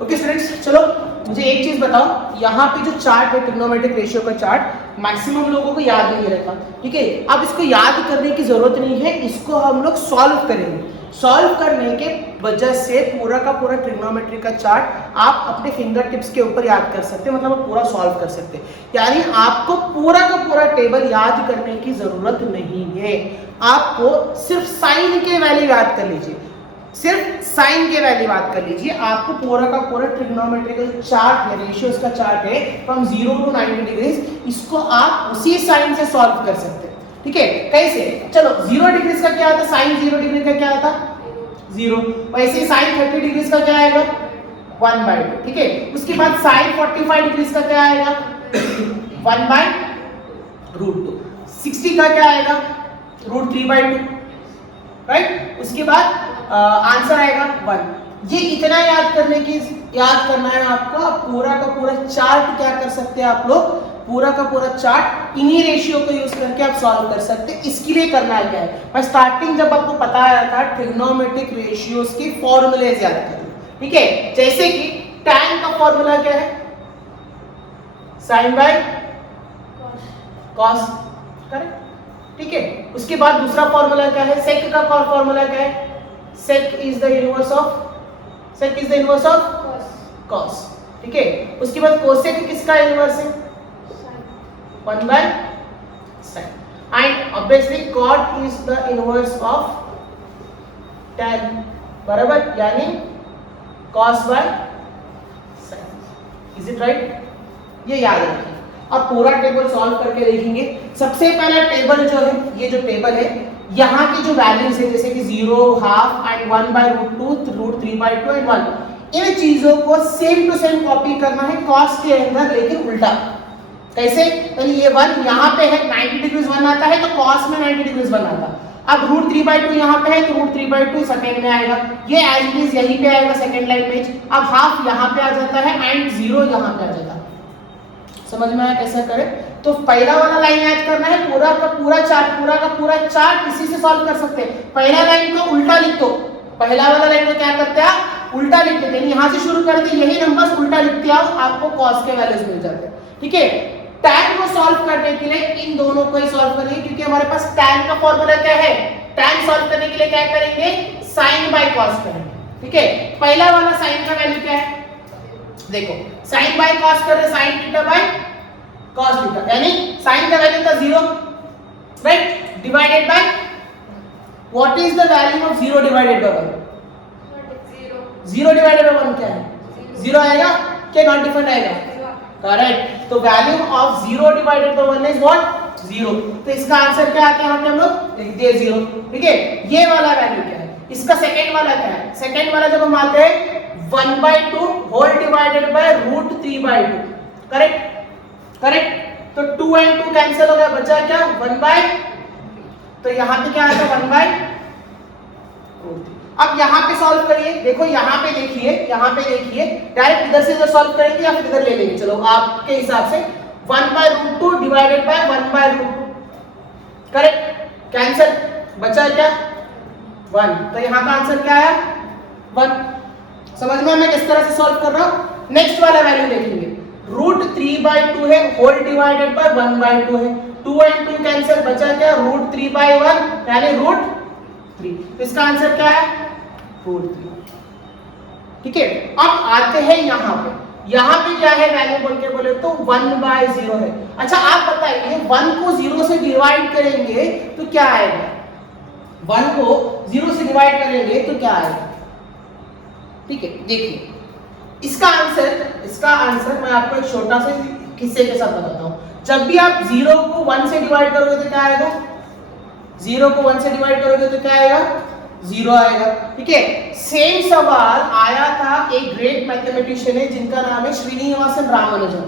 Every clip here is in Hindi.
ओके स्टूडेंट्स, चलो मुझे एक चीज बताओ, यहाँ पे जो चार्ट है ट्रिग्नोमेट्रिक रेशियो का चार्ट मैक्सिमम लोगों को याद नहीं रहता, ठीक है। अब इसको याद करने की जरूरत नहीं है, इसको हम लोग सॉल्व करेंगे। सॉल्व करने के वजह से पूरा का पूरा ट्रिग्नोमेट्री का चार्ट आप अपने फिंगर टिप्स के ऊपर याद कर सकते हैं, मतलब आप पूरा सॉल्व कर सकते हैं। यानी आपको पूरा का पूरा टेबल याद करने की जरूरत नहीं है, आपको सिर्फ साइन के वैल्यू याद कर लीजिए, सिर्फ साइन के वैल्यू याद कर लीजिए। आपको पूरा का पूरा ट्रिग्नोमेट्रिकल चार्ट है, रेशियोज का चार्ट है फ्रॉम 0 to 90 डिग्रीज, इसको आप उसी साइन से सॉल्व कर सकते हैं, ठीक है। कैसे? चलो 0 डिग्रीज का क्या आता, साइन 0 डिग्री का क्या आता 0, वैसे साइन 30 डिग्रीज का क्या आएगा 1/2, ठीक है। उसके बाद साइन 45 डिग्रीज का क्या आएगा 1/√2, 60 का क्या आएगा √3/2, राइट। उसके बाद आंसर आएगा 1। ये इतना याद करना है आपको। आप पूरा का पूरा चार्ट क्या कर सकते हैं, आप लोग पूरा का पूरा चार्ट इन्हीं रेशियो को यूज करके आप सॉल्व कर सकते हैं। इसके लिए करना है क्या है, मैं स्टार्टिंग जब आपको बताया था ट्रिग्नोमेट्रिक रेशियोज के फॉर्मूलेज याद करिए, ठीक है। जैसे कि tan का फॉर्मूला क्या है, sin बाय cos, करेक्ट, ठीक है। उसके बाद दूसरा फॉर्मूला क्या है, sec का फॉर्मूला क्या है, sec is the inverse of cos, ठीक है। उसके बाद cosec किसका इनवर्स है 1/sin, and obviously cot is the inverse of tan, बराबर, यानी cos/sin। Is it right? ये याद रखिए। अब पूरा टेबल सॉल्व करके देखेंगे। सबसे पहला टेबल जो है, ये जो टेबल है, यहाँ की जो वैल्यूज है जैसे कि 0, हाफ एंड 1/√2, √3/2 एंड 1, इन चीजों को सेम टू सेम कॉपी करना है cos के अंदर, लेकिन उल्टा। कैसे? यानी ये 1 यहाँ पे है, 90 डिग्रीज 1 आता है तो cos में 90 डिग्रीज 1 आता। अब √3/2 यहाँ पे है तो √3/2 सेकंड में आएगा, ये एज इट इज यहीं पे आएगा सेकंड लाइन में। अब हाफ यहाँ पे आ जाता है एंड 0 यहाँ पे आ जाता है। समझ में आया कैसे करें? तो पहला वाला लाइन याद करना है, पूरा का पूरा चार्ट इसी से सॉल्व कर सकते हैं। पहला लाइन को उल्टा लिख दो, पहला वाला लाइन को क्या करते हैं उल्टा लिख देते हैं, यहाँ से शुरू करते यही नंबर्स उल्टा लिखते आओ, आपको cos के वैल्यूज मिल जाते हैं, ठीक है। tan को सॉल्व करने के लिए इन दोनों को ही सॉल्व करेंगे, क्योंकि हमारे पास tan का फॉर्मूला क्या है, tan सॉल्व करने के लिए क्या करेंगे sin बाय cos करेंगे, ठीक है। पहला वाला sin का वैल्यू क्या है, देखो sin बाय cos कर रहे, sin theta by cos theta, यानी sin का वैल्यू था 0, right, divided by what is the value of 0 divided by 1, 0 divided by 1 क्या है 0 आएगा, क्या नॉट डिफाइंड आएगा, करेक्ट। तो value of 0 divided by 1 is what 0, तो इसका आंसर क्या आता है, यहाँ पे हम लोग लिख दिए 0, ठीक है। ये वाला वैल्यू क्या है, इसका सेकंड वाला क्या है, सेकंड वाला जब हम आते हैं 1/2 होल डिवाइडेड बाय √3/2, करेक्ट। तो 2 and 2 कैंसिल हो गया, बचा क्या 1/, तो यहाँ पे क्या आता है 1/√3। अब यहाँ पे सॉल्व करिए, देखो यहाँ पे देखिए, डायरेक्ट इधर से इधर सॉल्व करेंगे या फिर इधर ले लेंगे, चलो आपके हिसाब से 1/√2 डिवाइडेड बाय 1/√2, करेक्ट, कैंसिल, बचा क्या 1, तो यहाँ का आंसर क्या आया 1। समझ में मैं किस तरह से सॉल्व कर रहा हूँ। नेक्स्ट वाला वैल्यू देखेंगे, √3/2 है होल डिवाइडेड बाय 1/2 है, 2 and 2 कैंसिल, बचा क्या √3/1 यानी √3, तो इसका आंसर क्या है √3, ठीक है। अब आते हैं यहाँ पे क्या है वैल्यू बोल के बोले तो 1/0 है। अच्छा आप बताइए 1 को 0 से डिवाइड करेंगे तो क्या आएगा, 1 को 0 से डिवाइड करेंगे तो क्या आएगा, ठीक है। देखिए इसका आंसर मैं आपको एक छोटा सा किस्से के साथ बताता हूँ। जब भी आप 0 को 1 से डिवाइड करोगे तो क्या आएगा, 0 को 1 से डिवाइड करोगे तो क्या आएगा 0 आएगा, ठीक है। सेम सवाल आया था, एक ग्रेट मैथमेटिशियन है जिनका नाम है श्रीनिवासन रामानुजन,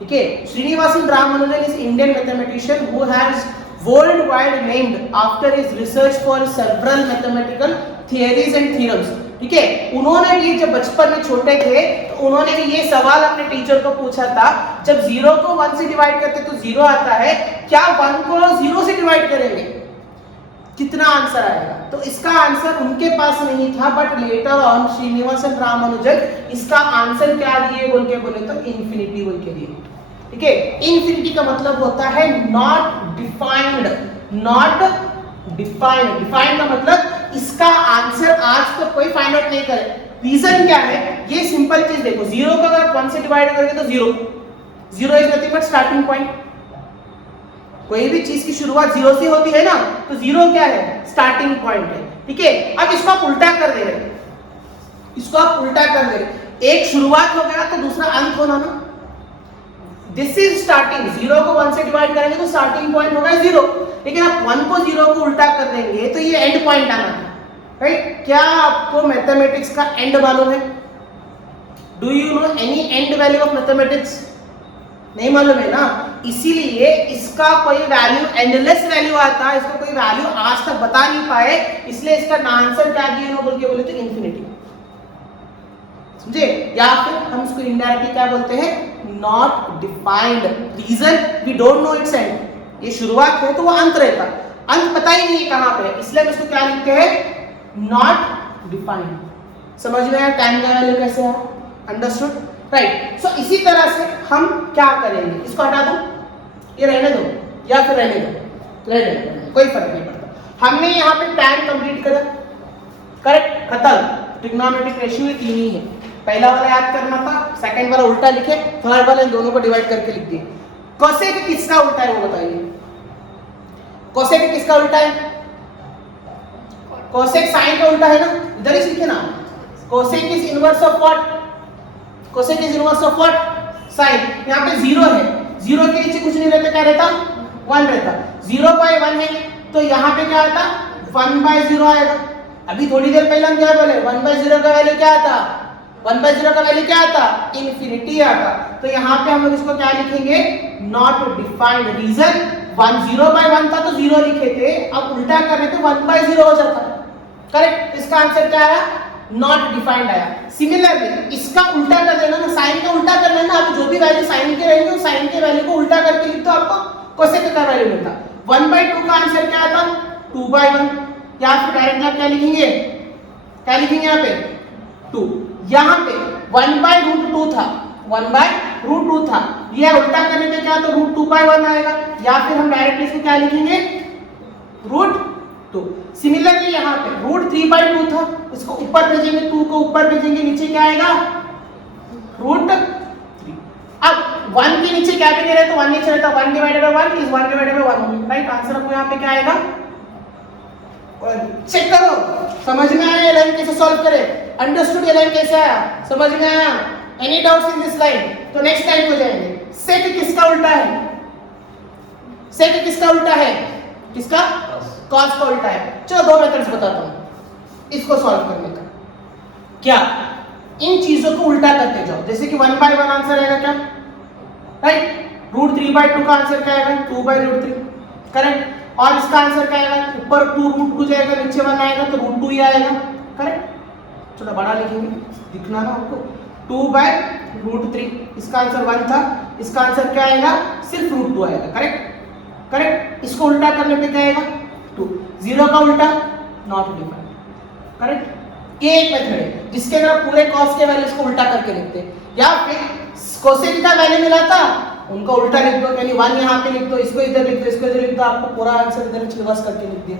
ठीक है। Srinivasan Ramanujan is Indian mathematician who has worldwide named after his research for several mathematical theories and theorems, ठीक है। उन्होंने भी जब बचपन में छोटे थे तो उन्होंने भी ये सवाल अपने टीचर को पूछा था, जब 0 को 1 से डिवाइड करते तो 0 आता है, क्या 1 को 0 से डिवाइड करेंगे, कितना आंसर आएगा? तो इसका आंसर उनके पास नहीं था, but later on Srinivasan Ramanujan इसका आंसर क्या दिए बोल के बोले तो इंफिनिटी बोल के दिए। ठीक है, इंफिनिटी का मतलब होता है not defined, not defined. Defined का मतलब इसका आंसर आज तो कोई फाइंड आउट नहीं करे। रीजन क्या है? ये सिंपल चीज देखो, जीरो को अगर 1 से डिवाइड करेंगे तो zero, zero is nothing but starting point. कोई भी चीज की शुरुआत जीरो से होती है ना, तो जीरो क्या है? स्टार्टिंग पॉइंट है। ठीक है, अब इसको आप उल्टा कर दे रहे, इसको आप उल्टा कर दे रहे, एक शुरुआत हो गया तो दूसरा अंत होना ना। दिस इज स्टार्टिंग, जीरो को 1 से डिवाइड करेंगे तो स्टार्टिंग पॉइंट होगा जीरो, लेकिन आप 1 को जीरो को उल्टा कर देंगे तो ये एंड पॉइंट आना है। राइट? क्या आपको मैथमेटिक्स का एंड मालूम है? Do you know any and value of mathematics? नहीं मालूम है ना, इसीलिए इसका कोई वैल्यू एंडलेस वैल्यू आता है, इसको कोई वैल्यू आज तक बता नहीं पाए, इसलिए इसका आंसर क्या दिए नो बोल के बोले तो इंफिनिटी। समझे? या फिर हम इसको इनडायरेक्टली क्या बोलते हैं? Not defined. Reason we don't know it's end. ये शुरुआत है तो वो अंत रहता, अंत पता ही नहीं है कहां पे है, इसलिए हम इसको क्या लिखते हैं? Not defined. समझ में आया टाइम का वैल्यू कैसे है? अंडरस्टूड? राइट। सो इसी तरह से हम क्या करेंगे, इसको हटा दो, ये रहने दो या फिर रहने दो, रहने दो, कोई फर्क नहीं पड़ता। हमने यहाँ पे tan कंप्लीट करा, करेक्ट, खत्म। ट्रिग्नोमेट्रिक रेशियो ये तीन ही है, पहला वाला याद करना था, सेकंड वाला उल्टा लिखे, थर्ड वाला इन दोनों को डिवाइड करके लिख दिए। कोसेक किसका उल्टा है वो बताइए? कोसेक किसका उल्टा है? कोसेक साइन का उल्टा है ना, इधर ही लिखे ना। Cosec is inverse of what? Cosec is inverse of what? Sine. यहाँ पे जीरो है, जीरो के नीचे कुछ नहीं रहता, क्या रहता? 1 रहता। 0/1 है तो यहाँ पे क्या आता? 1/0 आएगा। अभी थोड़ी देर पहले हम क्या बोले? 1/0 का वैल्यू क्या आता? 1/0 का वैल्यू क्या आता? इंफिनिटी आता। तो यहाँ पे हम लोग इसको क्या लिखेंगे? Not defined. रीजन 0/1 था तो 0 लिखे थे, अब उल्टा करने तो 1/0 हो जाता। करेक्ट? इसका आंसर क्या आया? नॉट डिफाइंड आया। सिमिलरली इसका उल्टा कर देना ना, साइन का उल्टा कर लेना, आप जो भी वैल्यू साइन के रहेंगे उस साइन के वैल्यू को उल्टा करके लिख दो, आपको कोसेक का वैल्यू मिलता। 1/2 का आंसर क्या आता? 2/1। या फिर डायरेक्ट आप क्या लिखेंगे? क्या लिखेंगे यहाँ पे? 2। यहाँ पे 1/√2 था, 1/√2 था, ये उल्टा करने पे क्या तो √2/1 आएगा। या फिर हम डायरेक्ट इसको क्या लिखेंगे? √2। सिमिलरली यहाँ पे √3/2 था, इसको ऊपर भेजेंगे, 2 को ऊपर भेजेंगे, नीचे क्या आएगा? √3। अब 1 के नीचे क्या भी नहीं रहता, 1 नीचे रहता, 1/1 इज 1/1। राइट? आंसर आपको यहाँ पे क्या आएगा? चेक करो, समझ में आया ये लाइन कैसे सॉल्व करे? अंडरस्टूड ये लाइन कैसे आया? समझ में आया? Any doubts in this line? तो नेक्स्ट लाइन को जाएंगे। सेक किसका उल्टा है? सेक किसका उल्टा है? किसका? कॉस का उल्टा है। चलो दो मेथड्स बताता हूं इसको सॉल्व करने का। क्या? इन चीजों को उल्टा करते जाओ, जैसे कि 1/1 आंसर आएगा क्या? राइट? √3/2 का आंसर क्या आएगा? 2/√3। करेक्ट? और इसका आंसर क्या आएगा? ऊपर 2√2 जाएगा, नीचे 1 आएगा तो √2 ही आएगा। करेक्ट? थोड़ा बड़ा लिखेंगे, दिखना ना आपको। 2/√3, इसका आंसर 1 था, इसका आंसर क्या आएगा? सिर्फ √2 आएगा। करेक्ट? करेक्ट? इसको उल्टा करने पे क्या आएगा? 2। 0 का उल्टा नॉट डिफाइंड। करेक्ट? ये एक मेथड है जिसके अंदर आप पूरे कॉस के वैल्यूज को उल्टा करके लिखते हैं, या फिर कोसेक का वैल्यू मिला था उनका उल्टा लिख दो, यानी 1 यहाँ पे लिख दो, इसको इधर लिख दो, इसको इधर लिख दो, आपको पूरा आंसर इधर रिवर्स करके लिख दिया।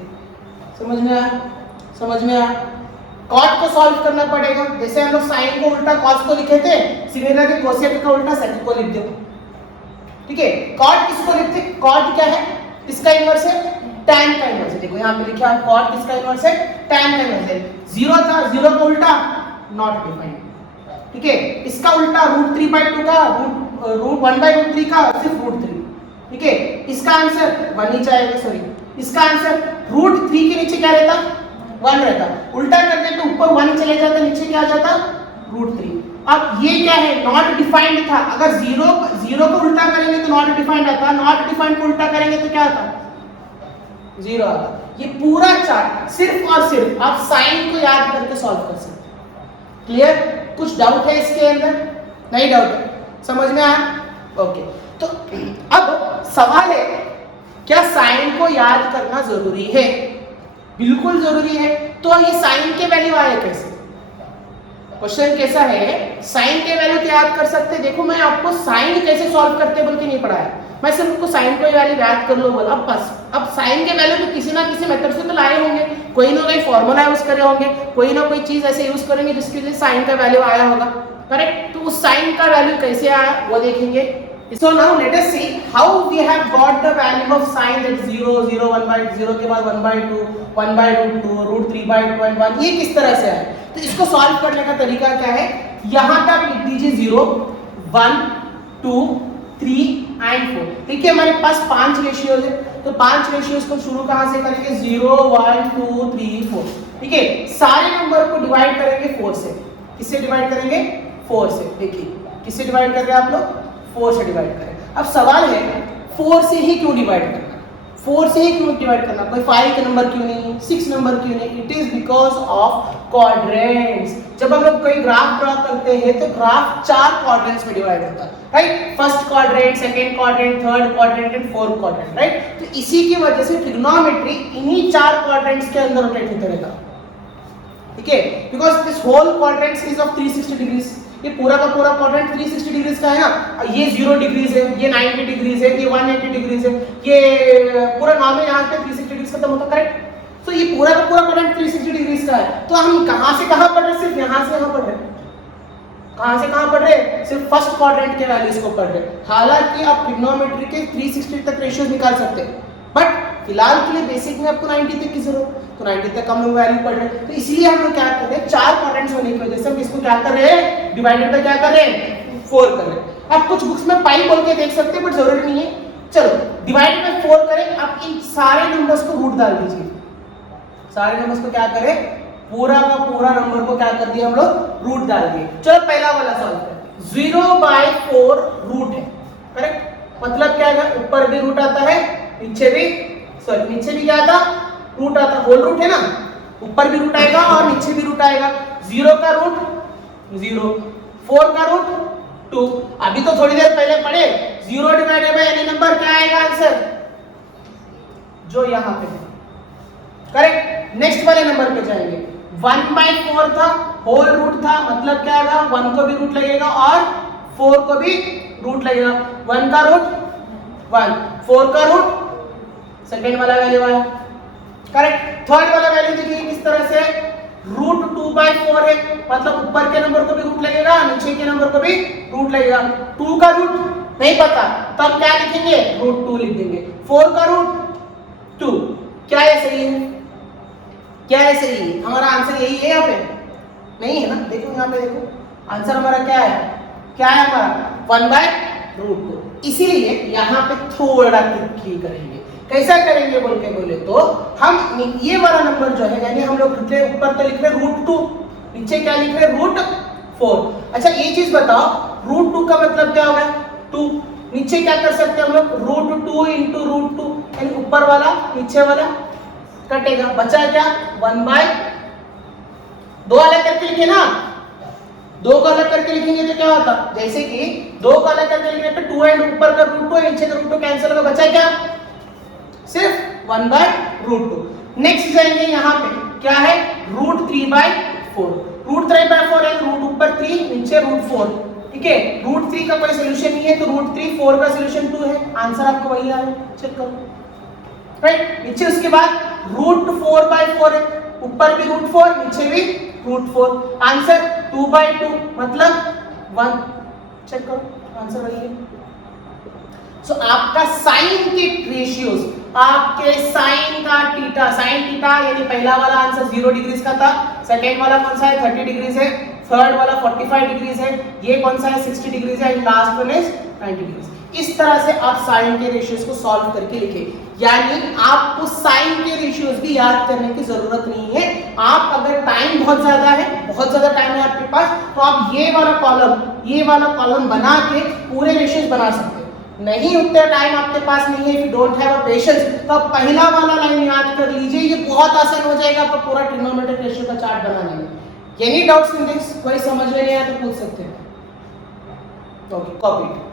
समझ में आया? समझ में आया? कॉट को सॉल्व करना पड़ेगा, जैसे हम लोग साइन को उल्टा कॉस को लिखे थे, सिमिलरली कोसेक का उल्टा सेक को लिख दो। ठीक है? कॉट किसको लिखते? कॉट क्या है? किसका इनवर्स है? tan का इनवर्स है। देखो यहाँ पे लिखा है कॉट किसका इनवर्स है? tan का इनवर्स है। 0 था, 0 का उल्टा नॉट डिफाइंड। ठीक है? इसका उल्टा √3/2 का, √1/√3 का सिर्फ √3। ठीक है? इसका आंसर 1 नीचे आएगा, सॉरी, इसका आंसर √3 के नीचे क्या रहता? 1 रहता। उल्टा करने पे ऊपर 1 चले जाता, नीचे क्या आ जाता? √3। अब ये क्या है? नॉट डिफाइंड था। अगर 0 को उल्टा करेंगे तो नॉट डिफाइंड आता, नॉट डिफाइंड को उल्टा करेंगे तो क्या आता? 0 आता। ये पूरा चार्ट सिर्फ और सिर्फ आप साइन को याद करके सॉल्व कर सकते हैं। क्लियर? कुछ डाउट है इसके अंदर? नहीं डाउट है? समझ में आया? ओके। तो अब सवाल है, क्या साइन को याद करना जरूरी है? बिल्कुल जरूरी है। तो ये साइन के वैल्यू आए कैसे? क्वेश्चन कैसा है, साइन के वैल्यू क्या याद कर सकते हैं? देखो मैं आपको साइन कैसे सॉल्व करते बोल के नहीं पढ़ाया, मैं सिर्फ आपको साइन को वैल्यू याद कर लो बोला बस। अब साइन के वैल्यू तो किसी ना किसी मेथड से तो लाए होंगे, कोई ना कोई फॉर्मूला यूज करे होंगे, कोई ना कोई चीज ऐसे यूज करेंगे जिसके लिए साइन का वैल्यू आया होगा, करेक्ट? तो उस साइन का वैल्यू कैसे आया वो देखेंगे। So now let us see how we have got the value of sine, that 0, 0, 1 by 0 के बाद 1 by 2, 1 by root 2, root 3 by 2 and 1, ये किस तरह से आए? तो इसको सॉल्व करने का तरीका क्या है, यहाँ पे आप लिख दीजिए 0, 1, 2, 3 and 4। देखिए हमारे पास 5 रेशियोज है, तो 5 रेशियोज को शुरू कहाँ से करेंगे? 0, 1, 2, 3, 4। ठीक है, सारे नंबर को डिवाइड करेंगे 4 से। किससे डिवाइड करेंगे? 4 से। देखिए किससे डिवाइड कर रहे हैं आप लोग? 4 से डिवाइड करें। अब सवाल है 4 से ही क्यों डिवाइड करना, 4 से ही क्यों डिवाइड करना, कोई 5 का नंबर क्यों नहीं, 6 नंबर क्यों नहीं? It is because of quadrants. जब हम लोग कोई ग्राफ ड्रॉ करते हैं तो ग्राफ 4 क्वाड्रेंट्स में डिवाइड होता है, right? First quadrant, second quadrant, third quadrant and fourth quadrant, right? तो इसी की वजह से ट्रिग्नोमेट्री इन्हीं 4 क्वाड्रेंट्स के अंदर रोटेट होते रहता, ठीक है? Because this whole quadrant is of 360 degrees. ये पूरा का पूरा क्वाड्रेंट 360 डिग्रीज का है ना, ये 0 डिग्रीज है, ये 90 डिग्रीज है, ये 180 डिग्रीज है, ये पूरा नॉर्मल यहाँ पे 360 डिग्रीज खत्म होता, करेक्ट? तो ये पूरा का पूरा क्वाड्रेंट 360 डिग्रीज का है। तो हम कहाँ से कहाँ पढ़ रहे हैं? सिर्फ यहाँ से यहाँ पढ़ रहे हैं। कहाँ से कहाँ पढ़ रहे हैं? सिर्फ फर्स्ट क्वाड्रेंट के वैल्यूज को पढ़ रहे हैं। हालांकि आप ट्रिग्नोमेट्री के 360 तक रेशियोज निकाल सकते हैं, बट फिलहाल के लिए बेसिक में आपको 90 तक की जरूरत, तो 90 तक हम लोग वैल्यू पढ़ रहे हैं। तो इसलिए हम लोग क्या कर रहे हैं, 4 क्वाड्रेंट्स होने की वजह से हम इसको क्या कर रहे हैं? डिवाइडेड बाय क्या कर रहे हैं? 4 कर रहे हैं। आप कुछ बुक्स में पाई बोल के देख सकते हैं, बट जरूरी नहीं है। चलो डिवाइडेड बाय 4 करें। आप इन सारे नंबर्स को रूट डाल दीजिए। सारे नंबर्स को क्या करें? पूरा का पूरा नंबर को क्या कर दिया हम लोग? रूट डाल दिए। चलो पहला वाला सॉल्व करते हैं। 0/4 रूट है, करेक्ट? मतलब क्या है? ऊपर भी रूट आता है, नीचे भी, सॉरी नीचे भी क्या आता? रूट आता। होल रूट है ना, ऊपर भी रूट आएगा और नीचे भी रूट आएगा। 0 का रूट 0, 4 का रूट 2। अभी तो थोड़ी देर पहले पढ़े 0 डिवाइडेड बाय एनी नंबर क्या आएगा आंसर? जो यहाँ पे है, करेक्ट? नेक्स्ट वाले नंबर पे जाएंगे। 1/4 था, होल रूट था, मतलब क्या आएगा? 1 को भी रूट लगेगा और 4 को भी रूट लगेगा। 1 का रूट 1, 4 का रूट, सेकेंड वाला वैल्यू आया, करेक्ट? थर्ड वाला वैल्यू देखिए किस तरह से, रूट 2/4 है, मतलब ऊपर के नंबर को भी रूट लगेगा, नीचे के नंबर को भी रूट लगेगा। 2 का रूट नहीं पता, तब क्या लिखेंगे? रूट 2 लिख देंगे। 4 का रूट 2। क्या ये सही है? क्या है सही है? हमारा आंसर यही है यहाँ पे? नहीं है ना, देखो यहाँ पे देखो, आंसर हमारा क्या है? क्या है हमारा? 1/√2। इसीलिए यहाँ पे थोड़ा ट्रिक करेंगे। कैसा करेंगे बोल के बोले तो, हम ये वाला नंबर जो है, यानी हम लोग ऊपर तो लिख रहे √2, नीचे क्या लिख रहे? √4। अच्छा ये चीज बताओ, √2 का मतलब क्या होगा? 2। नीचे क्या कर सकते हैं हम लोग? √2 into √2, यानी ऊपर वाला नीचे वाला कटेगा, बचा क्या? 1/2 अलग करके लिखे ना, 2 को अलग करके लिखेंगे तो क्या होता? जैसे कि 2 को अलग करके लिखने पे 2 एंड ऊपर का √2 नीचे का √2 कैंसिल होगा, बचा क्या? सिर्फ 1/√2। नेक्स्ट जाएंगे यहाँ पे, क्या है? √3/4। √3/4 है, रूट ऊपर 3 नीचे √4, ठीक है? √3 का कोई सोल्यूशन नहीं है, तो √3, 4 का सोल्यूशन 2 है। आंसर आपको वही आ रहा है, चेक करो, राइट? नीचे उसके बाद √4/4 है, ऊपर भी √4 नीचे भी √4। आंसर 2/2 मतलब 1। चेक करो, आंसर वही है। सो आपका साइन के रेशियोज, आपके साइन का थीटा, साइन थीटा यानी पहला वाला आंसर 0 डिग्रीज का था, सेकंड वाला कौन सा है? 30 डिग्रीज है, थर्ड वाला 45 डिग्रीज है, ये कौन सा है? 60 डिग्रीज है, and last one is 90 degrees. इस तरह से आप साइन के रेशियोज को सॉल्व करके लिखे, यानी आपको साइन के रेशियोज भी याद करने की जरूरत नहीं है। आप अगर टाइम बहुत ज्यादा है, बहुत ज्यादा टाइम है आपके पास, तो आप ये वाला कॉलम बना के पूरे रेशियोज बना सकते हैं। नहीं उतना टाइम आपके पास नहीं है, if you don't have a patience, तो आप पहला वाला लाइन याद कर लीजिए, ये बहुत आसान हो जाएगा आपका पूरा ट्रिग्नोमेट्रिक रेशियो का चार्ट बनाने में। Any doubts in this? कोई समझ में नहीं आया तो पूछ सकते हैं। Okay, copy.